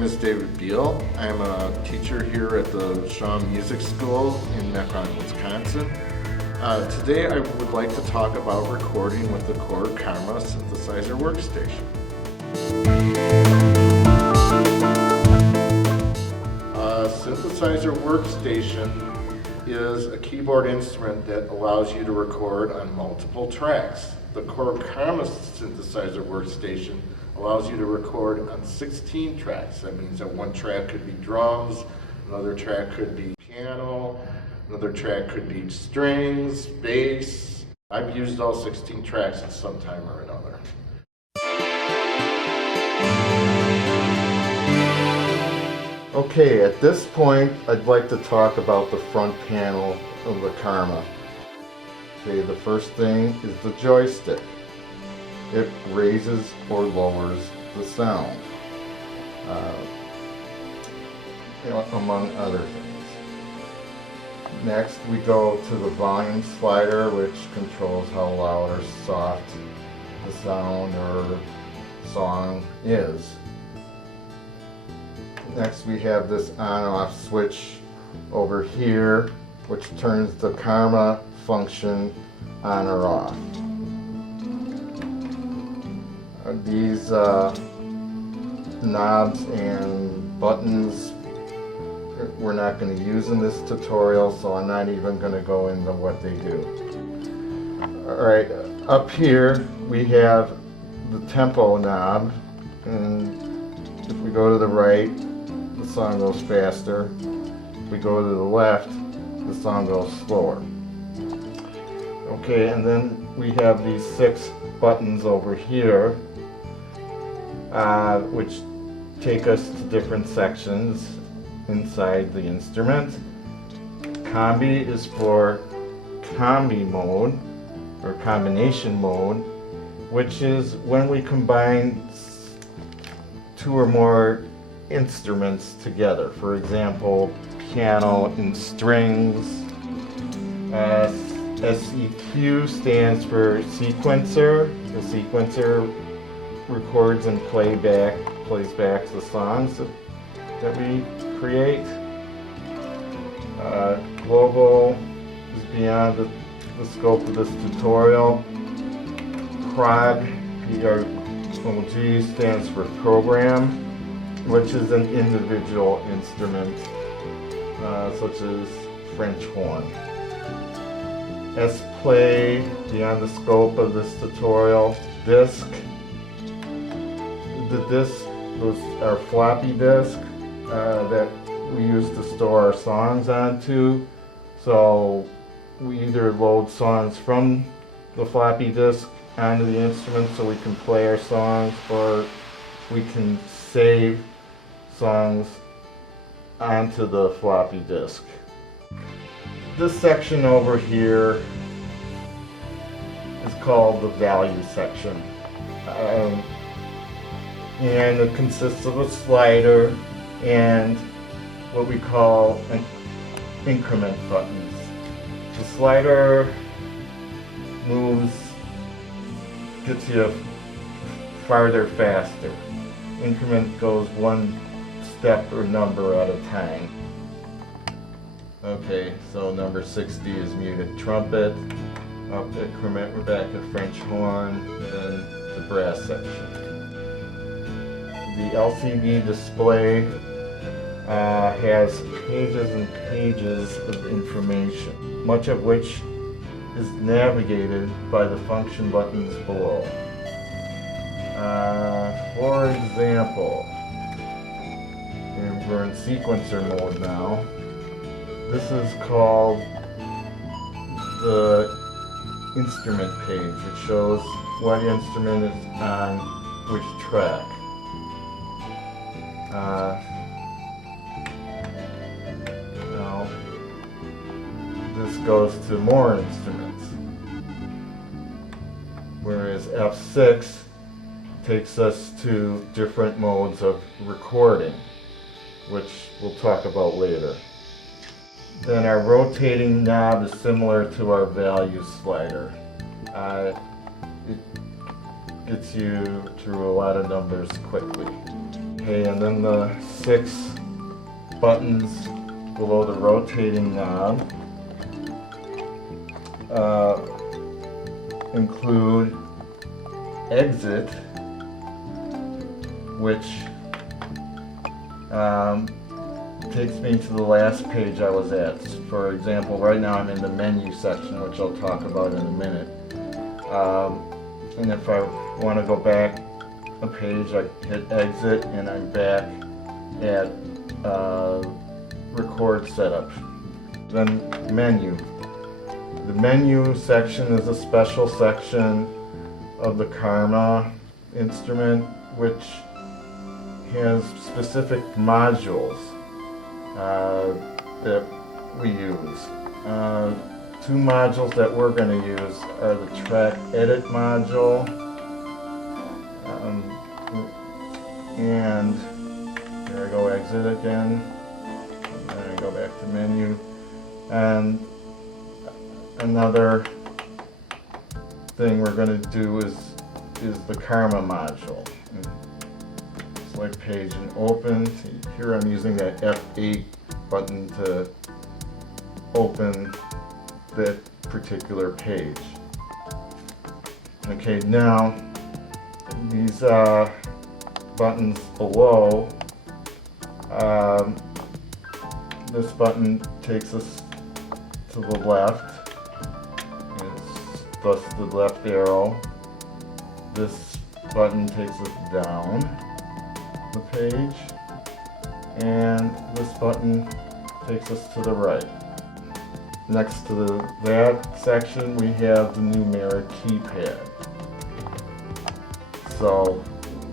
name is David Biel. I'm a teacher here at the Schaum Music School in Wisconsin, Wisconsin. Today I would like to talk about recording with the Korg synthesizer workstation. A synthesizer workstation is a keyboard instrument that allows you to record on multiple tracks. The Korg synthesizer workstation allows you to record on 16 tracks. That means that one track could be drums, another track could be piano, another track could be strings, bass. I've used all 16 tracks at some time or another. Okay, at this point, I'd like to talk about the front panel of the Karma. Okay, the first thing is the joystick. It raises or lowers the sound, among other things. Next, we go to the volume slider, which controls how loud or soft the sound or song is. Next, we have this on-off switch over here, which turns the Karma function on or off. These knobs and buttons we're not going to use in this tutorial, so I'm not even going to go into what they do. Alright, up here we have the tempo knob, and if we go to the right, the song goes faster. If we go to the left, the song goes slower. Okay, and then we have these 6 buttons over here, which take us to different sections inside the instrument. Combi is for combi mode, or combination mode, which is when we combine 2 or more instruments together. For example, piano and strings. SEQ stands for sequencer. The sequencer records and plays back the songs that we create. Global is beyond the scope of this tutorial. Prog, P-R-O-G, stands for program, which is an individual instrument, such as French horn. S-play, beyond the scope of this tutorial. Disk. The disc was our floppy disk that we use to store our songs onto. So we either load songs from the floppy disk onto the instrument so we can play our songs, or we can save songs onto the floppy disk. This section over here is called the value section. And it consists of a slider and what we call an increment buttons. The slider gets you farther faster. Increment goes one step or number at a time. Okay, so number 60 is muted trumpet. Up increment, we're back at French horn, and the brass section. The LCD display has pages and pages of information, much of which is navigated by the function buttons below. For example, we're in sequencer mode now. This is called the instrument page. It shows what instrument is on which track. Now, this goes to more instruments, whereas F6 takes us to different modes of recording, which we'll talk about later. Then our rotating knob is similar to our value slider. It gets you through a lot of numbers quickly. Okay, and then the 6 buttons below the rotating knob include exit, which takes me to the last page I was at. For example, right now I'm in the menu section, which I'll talk about in a minute. And if I want to go back a page, I hit exit and I'm back at record setup. Then menu. The menu section is a special section of the Karma instrument which has specific modules that we use. 2 modules that we're going to use are the track edit module and there I go exit again, and then I go back to menu, and another thing we're going to do is the Karma module. Select page and open. Here I'm using that F8 button to open that particular page. Okay, now these buttons below, this button takes us to the left, it's thus the left arrow. This button takes us down the page, and this button takes us to the right. Next to that section we have the numeric keypad. So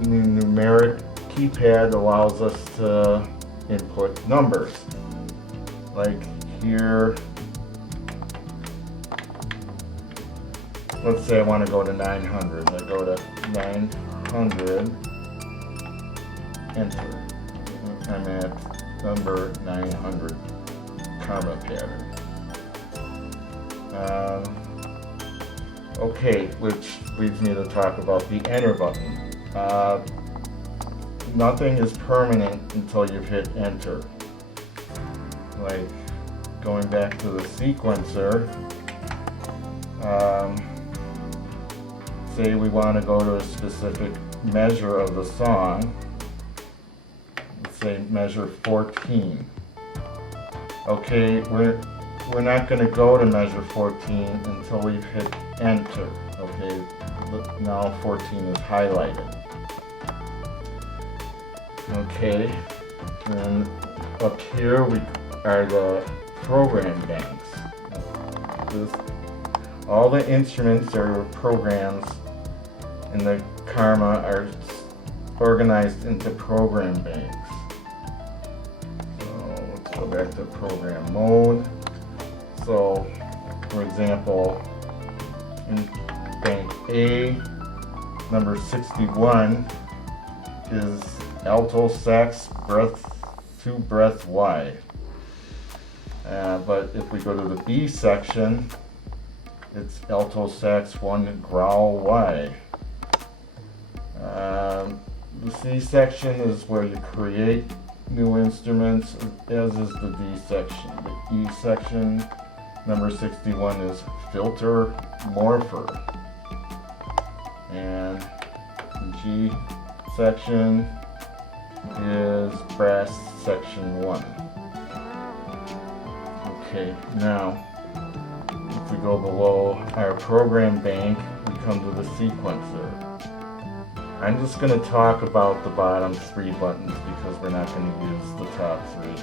the numeric keypad allows us to input numbers. Like here, let's say I want to go to 900. I go to 900, enter. I'm at number 900 Karma pattern. Okay, which leads me to talk about the enter button. Nothing is permanent until you've hit enter. Like going back to the sequencer, say we want to go to a specific measure of the song, let's say measure 14. Okay, we're not going to go to measure 14 until we've hit enter. Okay, now 14 is highlighted. Okay, and up here we are the program banks. All the instruments or programs in the Karma are organized into program banks. So let's go back to program mode. So, for example, in bank A, number 61 is alto sax breath 2 breath wide. But if we go to the B section, it's alto sax 1 growl wide. The C section is where you create new instruments, as is the D section. The E section, number 61, is filter morpher. And the G section is brass section 1. Okay, now if we go below our program bank, we come to the sequencer. I'm just going to talk about the bottom 3 buttons because we're not going to use the top 3.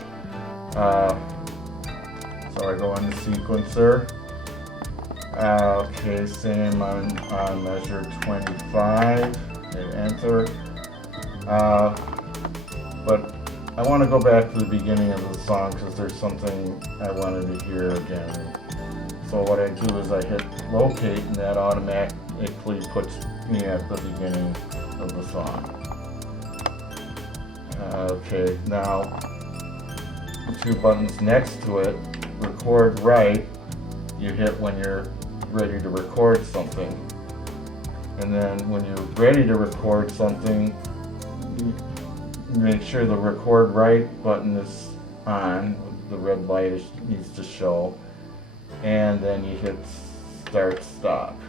So I go on the sequencer. Okay, same on measure 25, hit enter. But I want to go back to the beginning of the song because there's something I wanted to hear again. So what I do is I hit locate, and that automatically puts me at the beginning of the song. Okay, now the 2 buttons next to it, record right, you hit when you're ready to record something. And then when you're ready to record something, make sure the record right button is on. The red light needs to show. And then you hit start stop.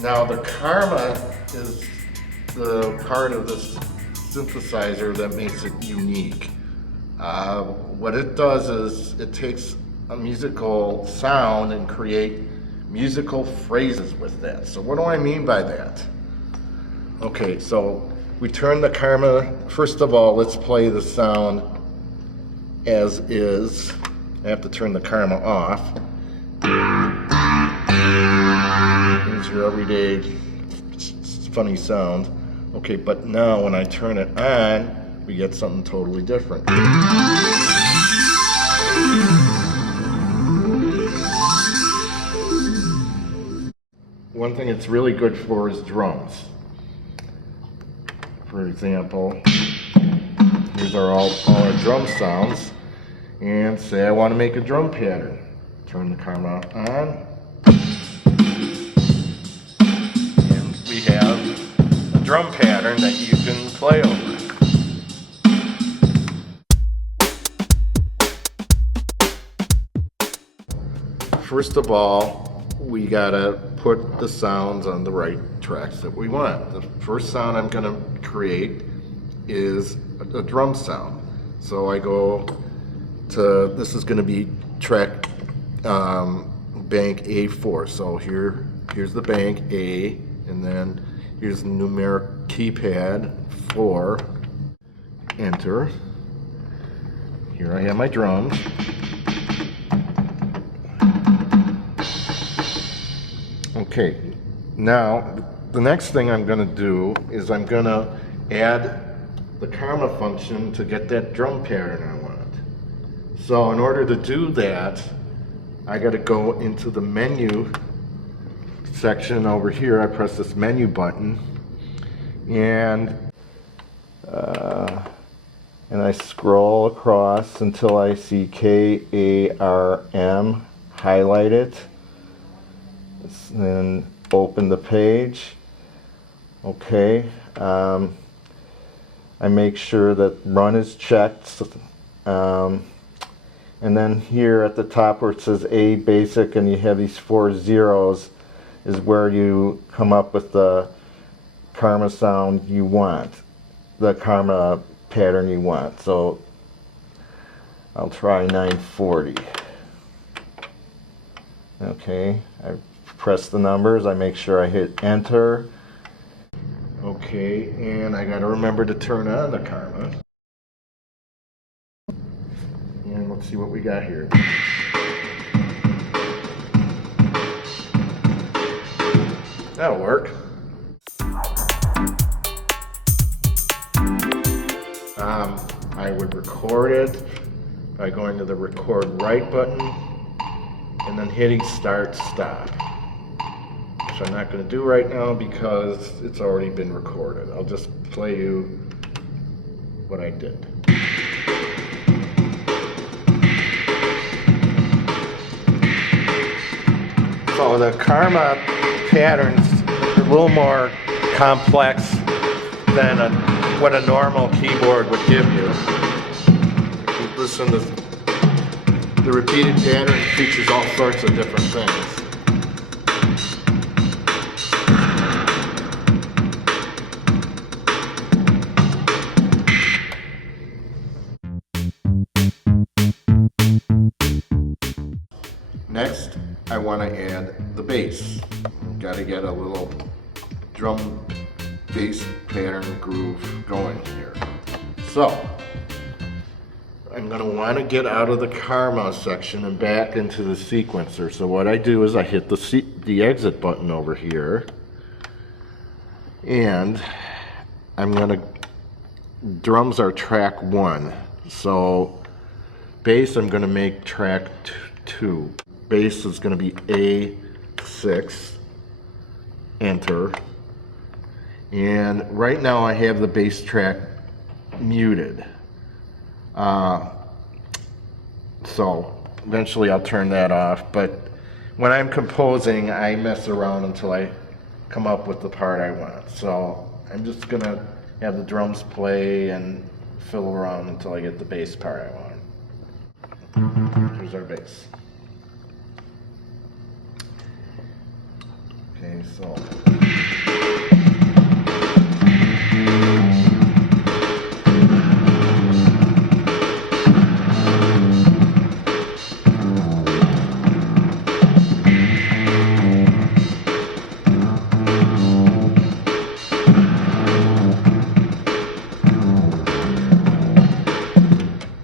Now the Karma is the part of this synthesizer that makes it unique. What it does is it takes a musical sound and create musical phrases with that. So what do I mean by that? Okay, so we turn the Karma, first of all, let's play the sound as is. I have to turn the Karma off. Here's your everyday funny sound. Okay, but now when I turn it on, we get something totally different. One thing it's really good for is drums. For example, here's all our drum sounds. And say I want to make a drum pattern. Turn the Karma on. And we have a drum pattern that you can play over. First of all, we gotta put the sounds on the right tracks that we want. The first sound I'm gonna create is a drum sound. So I go to, this is gonna be track bank A4. So here's the bank A, and then here's the numeric keypad 4, enter. Here I have my drums. Okay, now the next thing I'm going to do is I'm going to add the Karma function to get that drum pattern I want. So in order to do that, I got to go into the menu section over here. I press this menu button and I scroll across until I see KARM highlighted. Then open the page. Okay, I make sure that run is checked, and then here at the top where it says A basic and you have these 4 zeros is where you come up with the Karma sound you want, the Karma pattern you want. So I'll try 940. Okay, I press the numbers, I make sure I hit enter. Okay, and I gotta remember to turn on the Karma. And let's see what we got here. That'll work. I would record it by going to the record right button and then hitting start stop. Which I'm not going to do right now because it's already been recorded. I'll just play you what I did. So the Karma pattern's a little more complex than what a normal keyboard would give you. If you listen to the repeated pattern, features all sorts of different things. Next, I want to add the bass. Got to get a little drum bass pattern groove going here. So, I'm going to want to get out of the Karma section and back into the sequencer. So what I do is I hit the exit button over here, and I'm going to, drums are track 1. So bass I'm going to make track 2. Bass is going to be A6, enter. And right now I have the bass track muted. So eventually I'll turn that off, but when I'm composing I mess around until I come up with the part I want. So I'm just gonna have the drums play and fiddle around until I get the bass part I want. Here's our bass. Okay, so.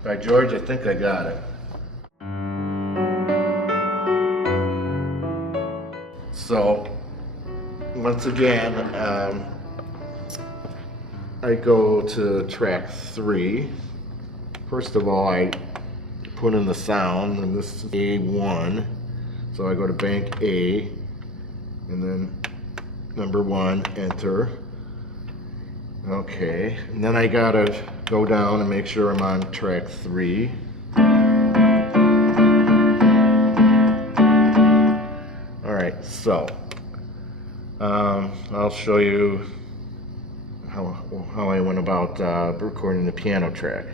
By George, I think I got it. So, once again, I go to track 3. First of all, I put in the sound, and this is A1. So I go to bank A, and then number 1, enter. Okay, and then I gotta go down and make sure I'm on track 3. Alright, so I'll show you how I went about recording the piano track.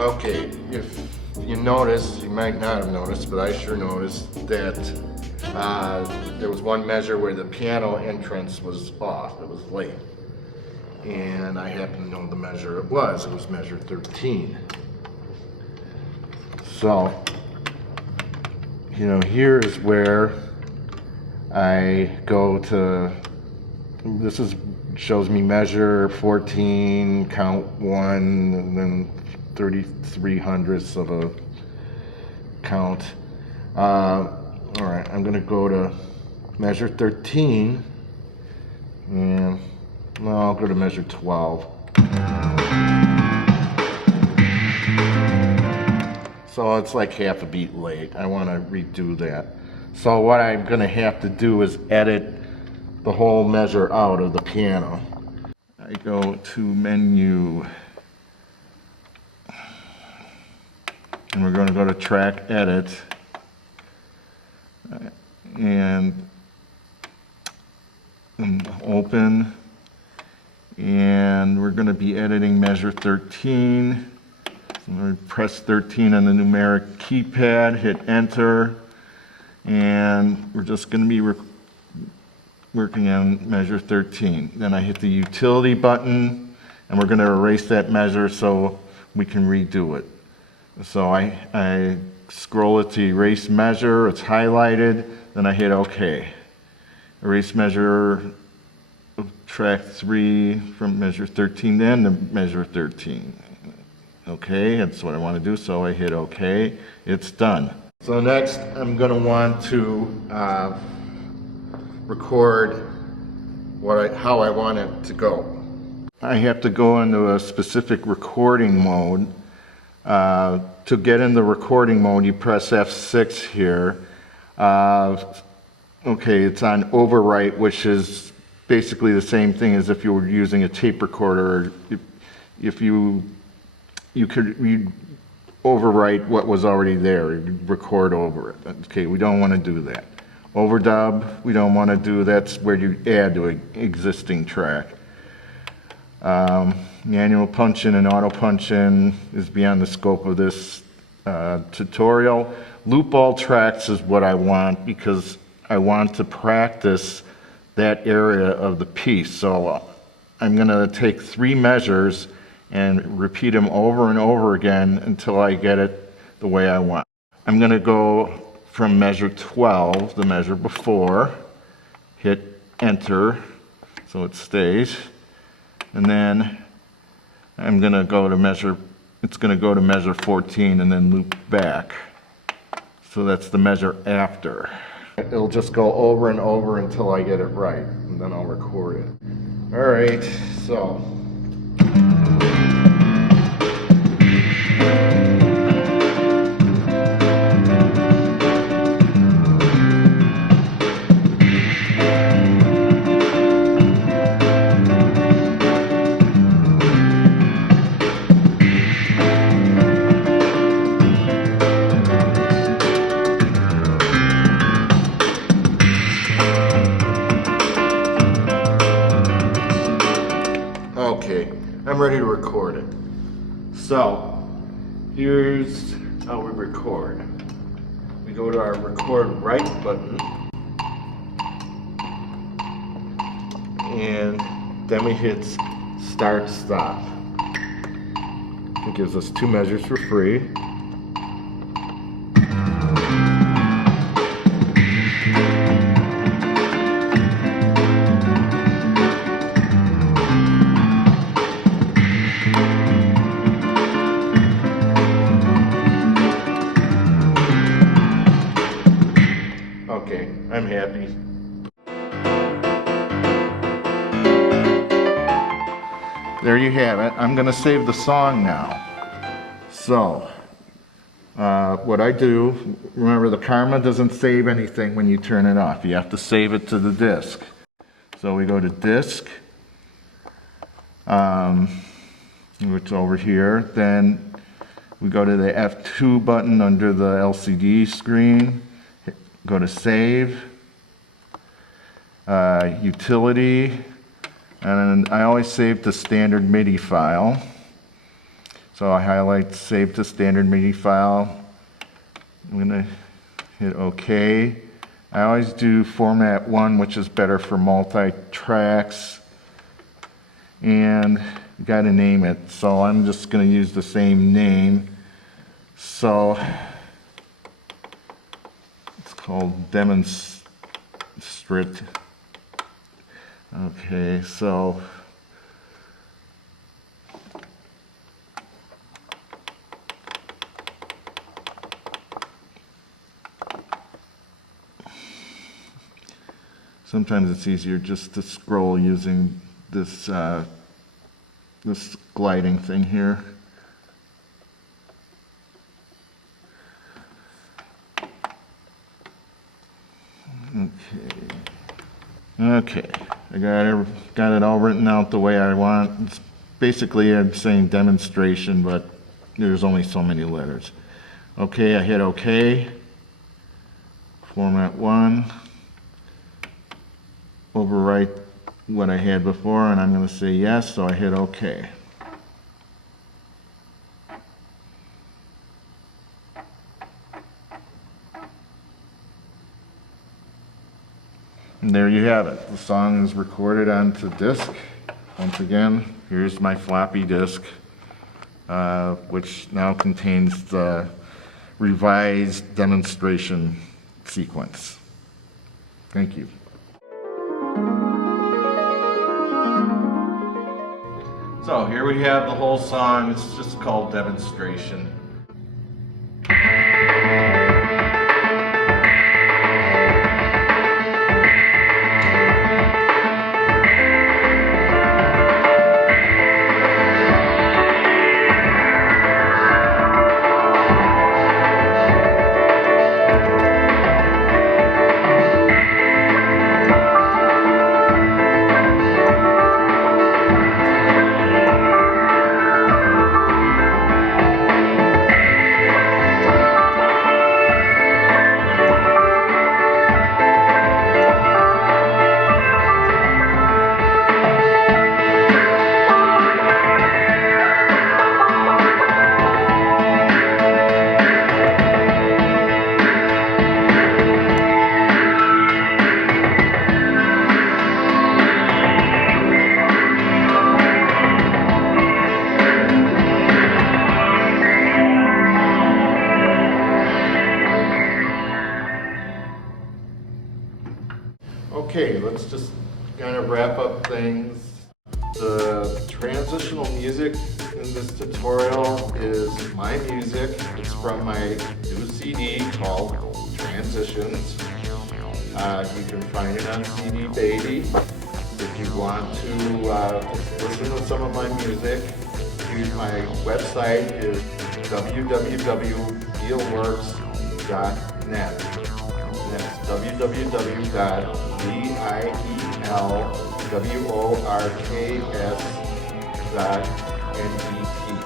Okay, if you notice, you might not have noticed, but I sure noticed that there was one measure where the piano entrance was off, it was late. And I happen to know the measure it was measure 13. So, you know, here's where I go to, shows me measure 14, count 1, and then 33 hundredths of a count. Alright, I'm going to go to measure 13, and no, I'll go to measure 12. So it's like half a beat late. I want to redo that. So what I'm going to have to do is edit the whole measure out of the piano. I go to menu, and we're going to go to track edit, and open, and we're going to be editing measure 13. So I'm going to press 13 on the numeric keypad, hit enter, and we're just going to be working on measure 13. Then I hit the utility button, and we're going to erase that measure so we can redo it. So I scroll it to erase measure, it's highlighted, then I hit OK. Erase measure of track 3 from measure 13 then to measure 13. Okay, that's what I want to do, so I hit OK. It's done. So next I'm going to want to record how I want it to go. I have to go into a specific recording mode. To get in the recording mode, you press F6 here. Okay, it's on overwrite, which is basically the same thing as if you were using a tape recorder. If you could overwrite what was already there, you'd record over it. Okay, we don't want to do that. Overdub, we don't want to do, that's where you add to an existing track. Manual punch-in and auto punch-in is beyond the scope of this tutorial. Loop all tracks is what I want because I want to practice that area of the piece. So I'm going to take 3 measures and repeat them over and over again until I get it the way I want. I'm going to go from measure 12, the measure before, hit enter so it stays, and then I'm going to go to measure, it's going to go to measure 14 and then loop back. So that's the measure after. It'll just go over and over until I get it right, and then I'll record it. All right, so. Okay, I'm ready to record it. So, here's how we record. We go to our record right button, and then we hit start stop. It gives us 2 measures for free. Okay, I'm happy. There you have it. I'm going to save the song now. So, what I do, remember the Karma doesn't save anything when you turn it off. You have to save it to the disk. So we go to disk, which over here. Then we go to the F2 button under the LCD screen. Go to save, utility, and I always save to standard MIDI file. So I highlight save to standard MIDI file. I'm gonna hit OK. I always do format 1, which is better for multi-tracks, and you gotta name it. So I'm just gonna use the same name. So called demonstrate. Okay, so sometimes it's easier just to scroll using this this gliding thing here. Okay, I got it all written out the way I want. It's basically, I'm saying demonstration, but there's only so many letters. Okay, I hit OK. Format 1. Overwrite what I had before, and I'm going to say yes, so I hit OK. And there you have it. The song is recorded onto disk. Once again, here's my floppy disk, which now contains the revised demonstration sequence. Thank you. So here we have the whole song. It's just called Demonstration. Okay, let's just kind of wrap up things. The transitional music in this tutorial is my music. It's from my new CD called Transitions. You can find it on CD Baby. If you want to listen to some of my music, my website is www.bielworks.net. That's www.bielworks.net.